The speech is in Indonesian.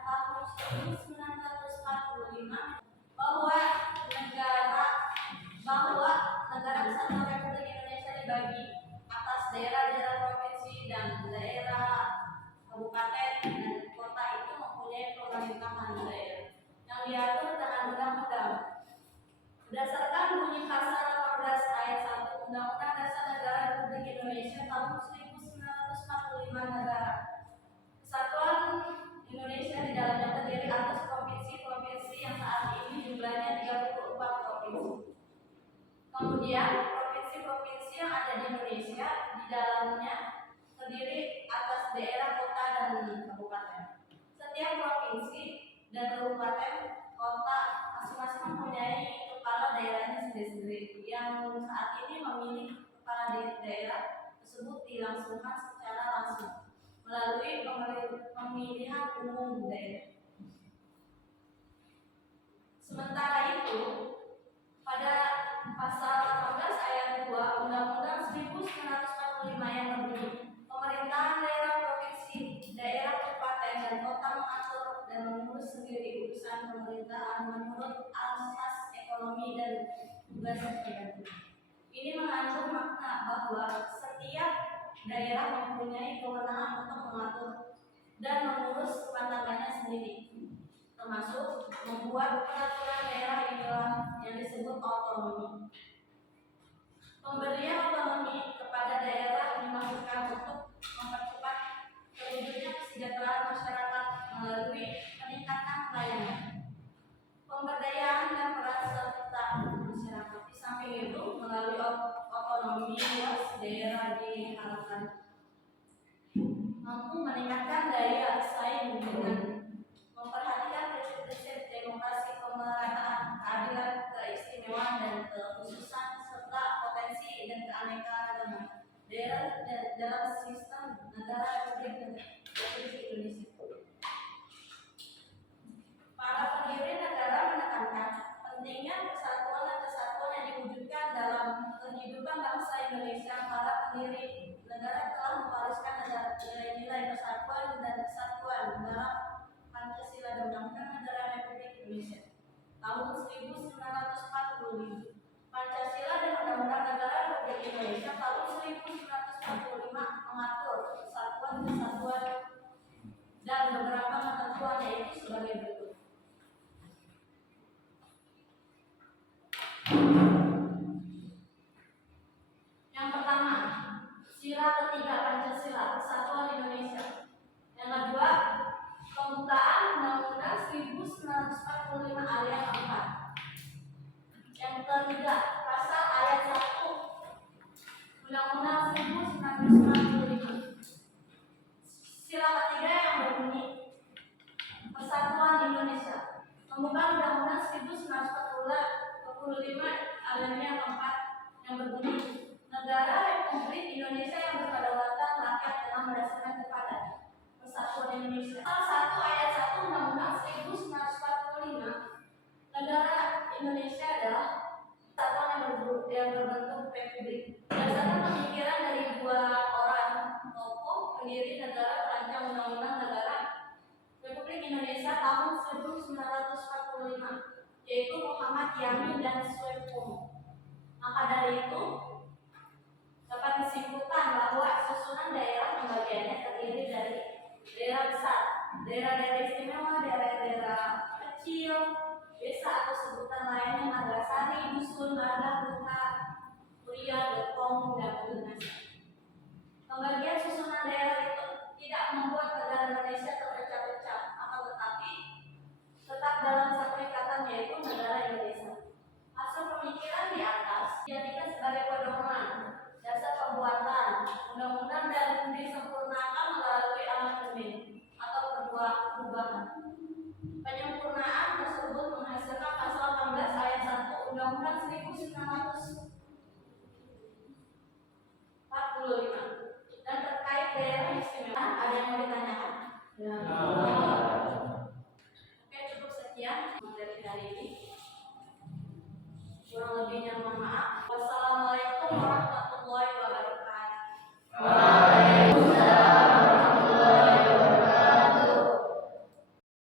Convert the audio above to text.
tahun 1945 bahwa negara Kesatuan Republik Indonesia dibagi atas daerah-daerah provinsi dan daerah kabupaten dan kota itu mempunyai pemerintahan daerah yang diatur dengan undang-undang. Berdasarkan bunyi pasal 18 ayat 1 Undang-Undang Dasar Negara Republik Indonesia tahun 1945 negara Kesatuan Indonesia di dalamnya terdiri atas provinsi-provinsi yang saat ini jumlahnya 34 provinsi. Kemudian provinsi-provinsi yang ada di Indonesia di dalamnya terdiri atas daerah, kota, dan kabupaten. Setiap provinsi dan kabupaten kota masing-masing mempunyai kepala daerahnya sendiri-sendiri yang saat ini memilih kepala daerah tersebut dilangsungkan secara langsung melalui pemilihan umum daerah. Sementara itu, pada pasal 18 ayat 2 Undang-Undang 1945 yang berbunyi, pemerintahan daerah provinsi, daerah kabupaten dan kota mengatur dan mengurus sendiri urusan pemerintahan menurut asas ekonomi dan tugas negara. Ini mengandung makna bahwa setiap daerah mempunyai kewenangan untuk mengatur dan mengurus rumah tangganya sendiri, termasuk membuat peraturan daerah yang disebut otonomi. Pemberian otonomi kepada daerah dimaksudkan untuk mempercepat terwujudnya kesejahteraan masyarakat melalui peningkatan pelayanan, pemberdayaan dan peran serta masyarakat. Di samping itu, melalui otonomi luas daerah diharapkan mampu meningkatkan daya saing dengan memperhatikan prinsip-prinsip demokrasi, pemerataan, keadilan, keistimewaan dan kekhususan serta potensi dan keanekaragaman daerah dalam sistem negara Republik Indonesia. Para pendiri negara menekankan pentingnya persatuan dan kesatuan yang diwujudkan dalam kehidupan bangsa Indonesia. Para pendiri negara telah mewariskan nilai-nilai persatuan dan kesatuan dalam Pancasila dan Undang-Undang Negara Republik Indonesia tahun 1945. Pancasila dan Undang-Undang Negara Republik Indonesia tahun 1945 mengatur persatuan, kesatuan dan beberapa ketentuan yaitu sebagai berikut. Yang pertama, sila ketiga Pancasila, Persatuan Indonesia. Yang kedua, pembukaan Undang-Undang 1945 ayat 4. Yang ketiga, pasal ayat 1 Undang-Undang 1945. Sila ketiga yang berbunyi Persatuan Indonesia. Pembukaan Undang-Undang 1945 ayat yang keempat yang berbunyi Negara Republik Indonesia yang berkedaulatan rakyat dalam berdasarkan kepada Persatuan Indonesia. Pasal 1 ayat 1 Undang-Undang 1945. Negara Indonesia adalah kesatuan yang berbentuk republik. Berdasarkan pemikiran dari dua orang tokoh pendiri negara perancang Undang-Undang Negara Republik Indonesia tahun 1945, yaitu Muhammad Yamin dan Soekarno. Maka dari itu dapat disimpulkan bahwa susunan daerah pembagiannya terdiri dari daerah besar, daerah-daerah istimewa, daerah-daerah kecil, desa atau sebutan lainnya Madrasari, dusun, marga, kota, kuliah, depong, dan dinas. Pembagian susunan daerah itu tidak membuat negara Indonesia terpecah-pecah, akan tetapi tetap dalam satu ikatan yaitu negara Indonesia. Hasil pemikiran di atas dijadikan sebagai pedoman dasar pembuatan undang-undang dan disempurnakan melalui amandemen atau perubahan.